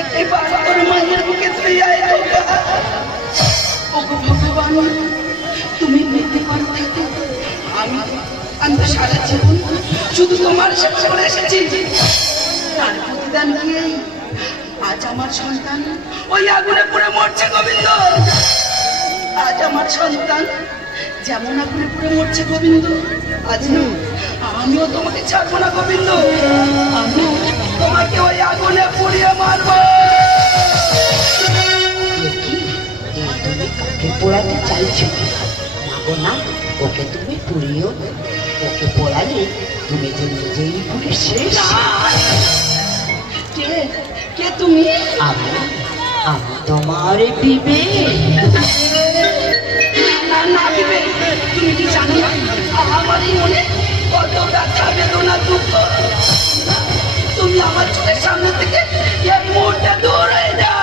একবার তোর মায়ের বুকে তুই আয় খোকা। ওগো ভগবান, তুমি পেতে পারো থাকো। আমি তো সারা জীবন শুধু তোমার সেবা করে এসেছি। তার প্রতিদান কি আজ আমার সন্তান ওই আগুনে পুড়ে মরছে গোবিন্দ। আজ আমার সন্তান যেমন আগুনে পুড়ে মরছে গোবিন্দ, আজ না আমিও তোমাকে ছাড়বো না গোবিন্দ। আমি তোমাকে ওই আগুনে পুড়িয়ে মারবো। তুমি কাকে পোড়াতে চাইছো? না গো না, ওকে তুমি পুড়িও। ওকে পোড়ালে তুমি যে নিজেই পুড়ে শেষ। কে তুমি? আমি তোমার বিবেক। না বিবেক, তুমি কি জানো না আমার এই মনে কত ব্যথা বেদনা দুঃখ। তুমি আমার চোখের সামনে থেকে এক মুহূর্তে দূর হয়ে যাও।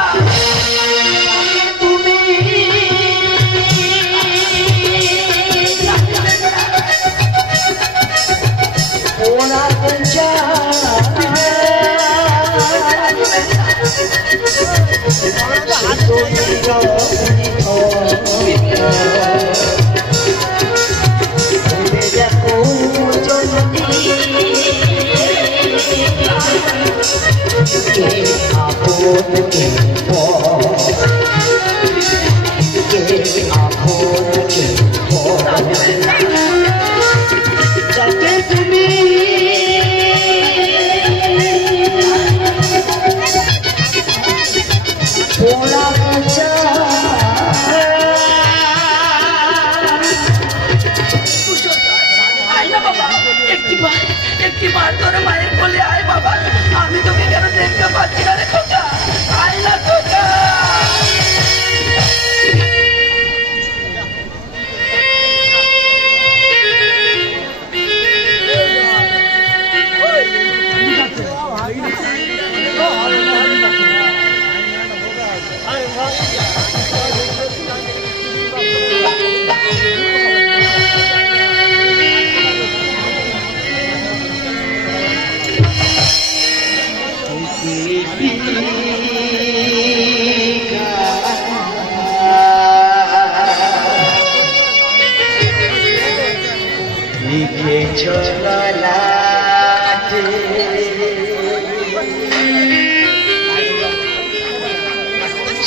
একটিবার তোর মায়ের কোলে আয় বাবা। আমি তোকে কেন দেখতে পাচ্ছি না রে খোকা? আয় না খোকা।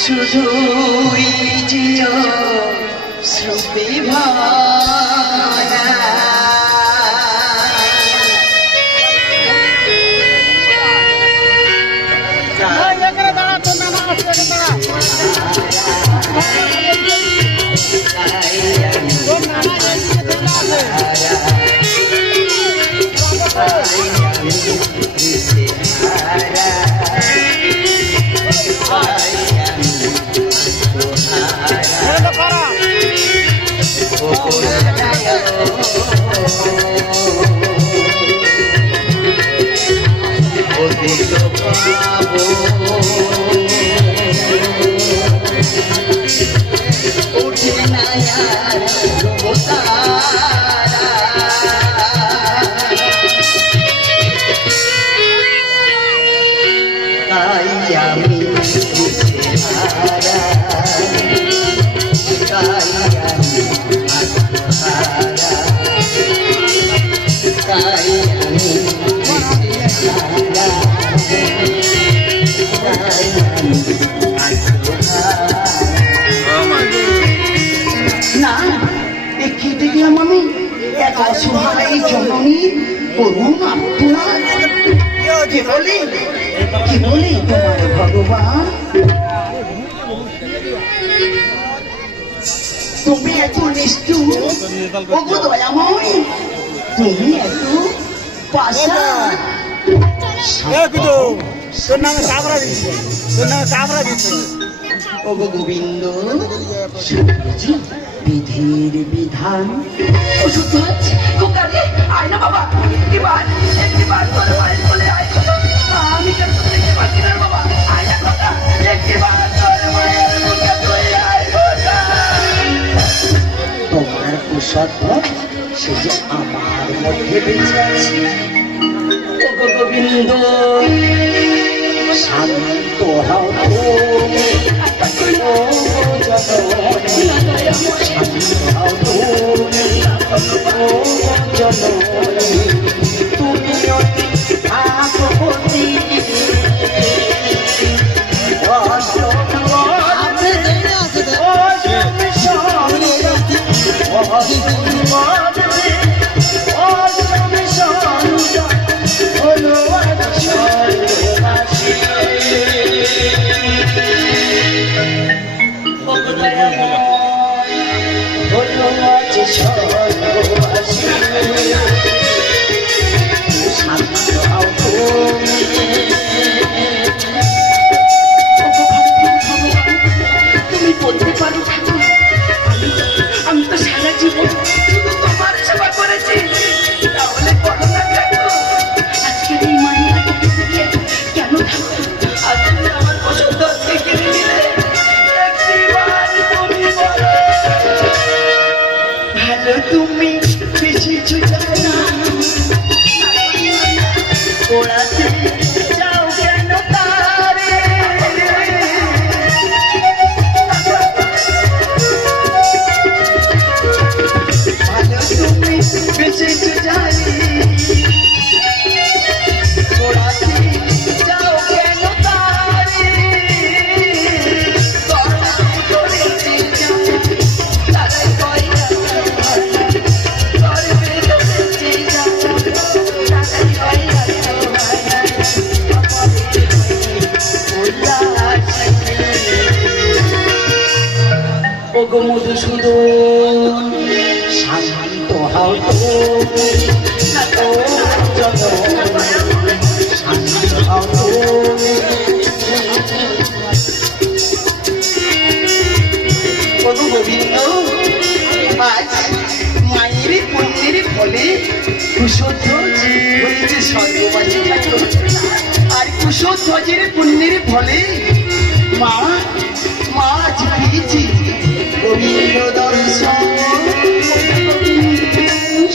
শুধুই জিও শ্রুতি ভাবনা কি বলি তোমার ভগবান? তুমি এত নিষ্ঠুর, ওগো দয়াময়, তুমি এত পাষাণ। ওগো গোবিন্দ, বিধির বিধান। আয় না বাবা, একটিবার তোর মায়ের কোলে আয়। আমি কেন দেখতে পাচ্ছি না বাবা? আয় না কথা, একটিবার তোর মায়ের মুখে তুই আয় কথা। তোমার কুশল সে যে আমার মধ্যে বেঁচে আছে। ওগো গোবিন্দ, শান্ত হও তুমি ও জননী শান্ত হও তুমি ও জননী তুমি অতি ভাগবতী তুমি বলতে পারো ঠাকুর, আমি তো সারা জীবন শুধু তোমার সেবা করেছি। তাহলে করো না ঠাকুর, আজকের এই মানিয়াটা থেকে কেন ঠাকুর আজ তুমি আমার পছন্দ হচ্ছে কিনে নিলে? একটিবার তুমি বলো, ভালো তুমি বেশিছু জানো, ওড়াতে যাও কেন তারে? ভালো তুমি বেশিছু জানি, ওড়াতে যাও কেন তারে? গরম করেছে জানো, তারাই কয়রা গর্বে ধরেছে জানো, তারাই কয়রা ওগো মধুসূদন শান্ত হও তুমি ও জননী শান্ত হও তুমি ওগো গোবিন্দ, আজ মায়ের পুণ্যের ফলে কুশধ্বজি হয়েছে স্বর্গবাসী ঠাকুর। আর কুশধ্বজের পুণ্যের ফলে মা মা আজ পেয়েছি গোবিন্দ দর্শন।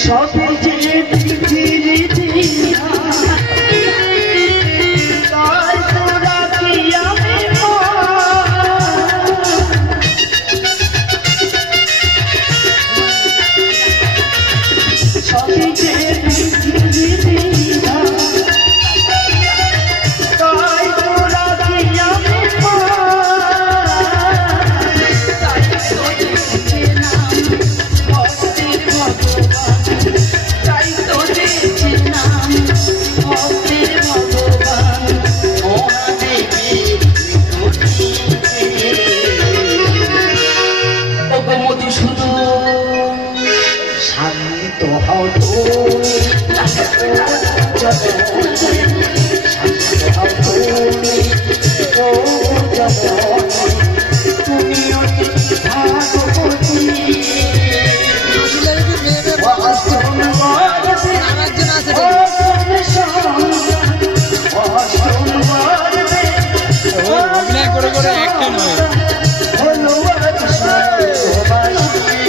সবে যে পৃথিবীতে তাই তোরা কি আমি মা। সবে যে পৃথিবীতে তাই তোরা কি আমি মা। তাই তো দেখছে নাম ভক্তের ভগবান, তাই তো দেখছে নাম ভক্তের ভগবান মহাদেবী। ওগো মধুসূদন শান্ত হও তুমি ও জননী শান্ত হও তুমি ও জননী তুমি অতি ভাগবতী অষ্টম গর্ভে অষ্টম গর্ভে অভিনয় করে করে একটা নয়। হলো আজ স্বর্গবাসী।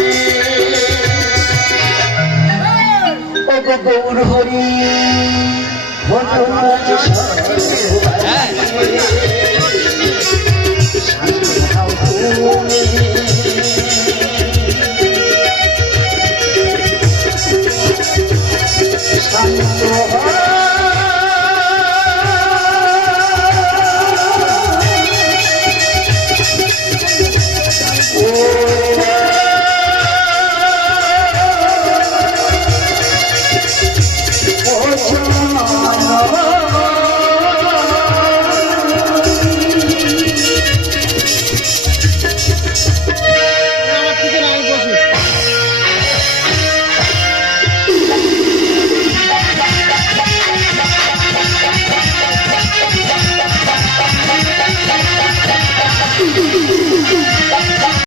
ওগো গৌর হরি হলো আজ স্বর্গবাসী।